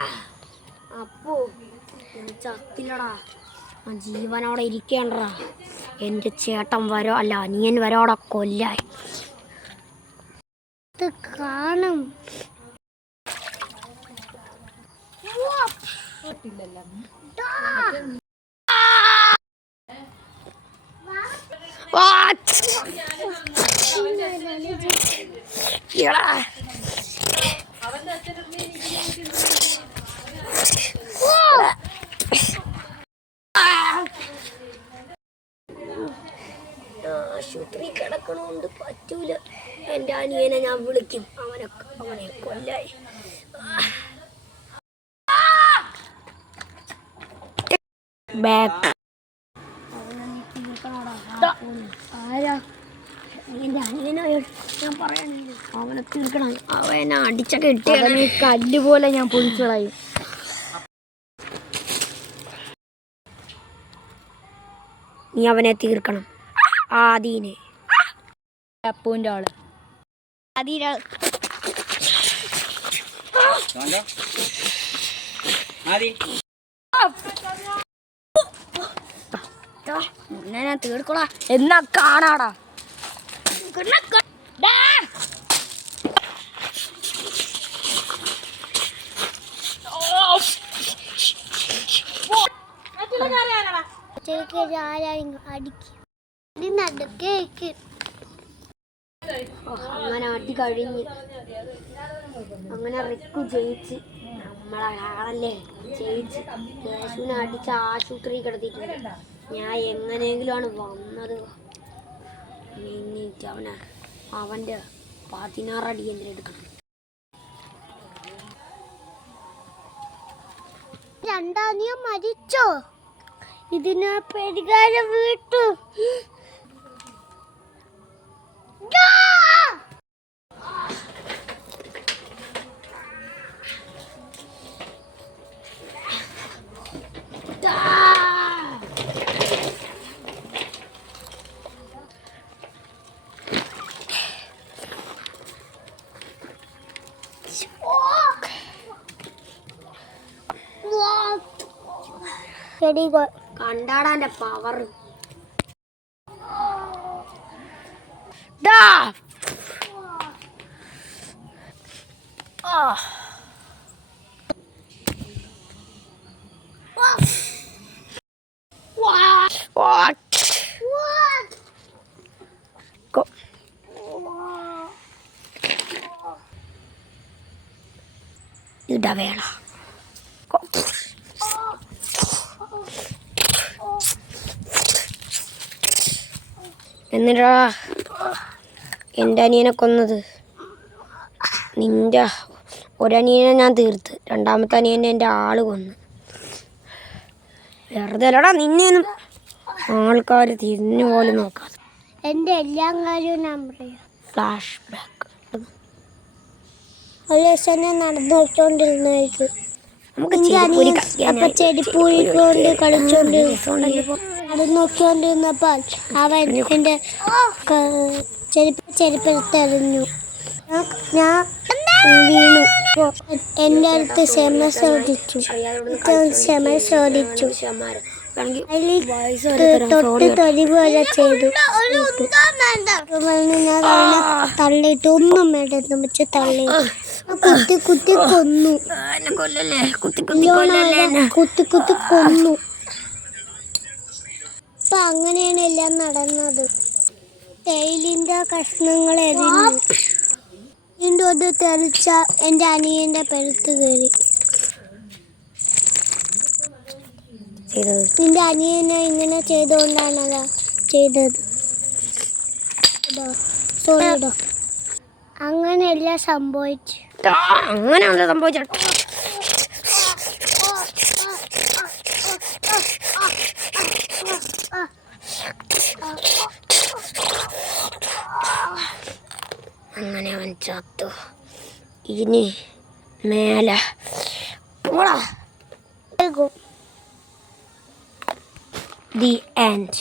അപ്പോ ചത്തില്ലടാ, ജീവനോടെ ഇരിക്കേണ്ടടാ. എൻ്റെ ചേട്ടൻ വരോ അല്ല അനിയൻ വരോടെ കൊല്ലായി കാണും. ആശുപത്രി കിടക്കണോണ്ട് പറ്റൂല. എൻ്റെ അനിയനെ ഞാൻ വിളിക്കും, അവനെ കൊല്ലായി. ആരാ എൻ്റെ അനിയനായോ? ഞാൻ പറയണില്ല, അവനെ തീർക്കണം. അവനെ അടിച്ചൊക്കെ ഇട്ടേ കല്ല് പോലെ ഞാൻ പൊളിച്ചളയും. നീ അവനെ തീർക്കണം. ആദീനെ, അപ്പൂൻ്റെ ആള് ഞാൻ തീർക്കോളാ എന്നാ കാണാടാ. അങ്ങനെ അടി കഴിഞ്ഞ് അങ്ങനെ റിക്കു ജയിച്ച്, നമ്മളെ ആളല്ലേ ജയിച്ച്. യേശുവിനെ അടിച്ച് ആശുപത്രി കിടത്തിയിട്ടുണ്ട്. ഞാൻ എങ്ങനെയെങ്കിലും ആണ് വന്നത്. മിന്നിട്ട് അവൻ്റെ 16 അടി എന്തിനും എടുക്കണം. രണ്ടാനിയം മരിച്ചോ? ഇതിന് പരിഹാരം വീട്ടു. കണ്ടാടാ എൻ്റെ പവർ. ഇടവേള എന്നിട്ടാ എൻ്റെ അനിയനെ കൊന്നത്. നിൻ്റെ ഒരനിയനെ ഞാൻ തീർത്ത്, രണ്ടാമത്തെ അനിയനെ എൻ്റെ ആള് കൊന്നു. വെറുതെ അല്ലടാ നിന്നെയൊന്നും ആൾക്കാർ തിരിഞ്ഞു പോലും നോക്കാതെ. എൻ്റെ എല്ലാ കാര്യവും ഞാൻ പറയാം. Flash back. ഒരു ദിവസം ഞാൻ നടന്നുകൊണ്ടിരുന്നായിരിക്കും. ചെടിപ്പൂരിക്കൊണ്ട് നടന്നോക്കിക്കൊണ്ടിരുന്നപ്പോൾ അവൻ എൻ്റെ ചെരുപ്പെടുത്തെറിഞ്ഞു. ഞാൻ വീണു. എൻ്റെ അടുത്ത് ക്ഷമ ചോദിച്ചു. തൊട്ട് തൊലി പോലെ ചെയ്തു. ഞാൻ തള്ളിയിട്ട് ഒന്നും വേണ്ടെന്ന് വെച്ച് തള്ളി കുത്തി കൊന്നു. കുത്തി കൊന്നു. അപ്പൊ അങ്ങനെയാണ് എല്ലാം നടന്നത്. തേയിലിൻ്റെ കഷ്ണങ്ങൾ എറിഞ്ഞു. വീണ്ടും അത് തെറിച്ച എൻ്റെ അനിയൻ്റെ പെരുത്ത് കയറി. നിന്റെ അനിയനെ ഇങ്ങനെ ചെയ്തുകൊണ്ടാണല്ലോ ചെയ്തത്. സോറിടോ. അങ്ങനെയല്ല സംഭവിച്ചു. അങ്ങനെയല്ല സംഭവിച്ചു. അങ്ങനെ അവൻ ചത്തു. ഇനി മേലെ പോടാ. The end.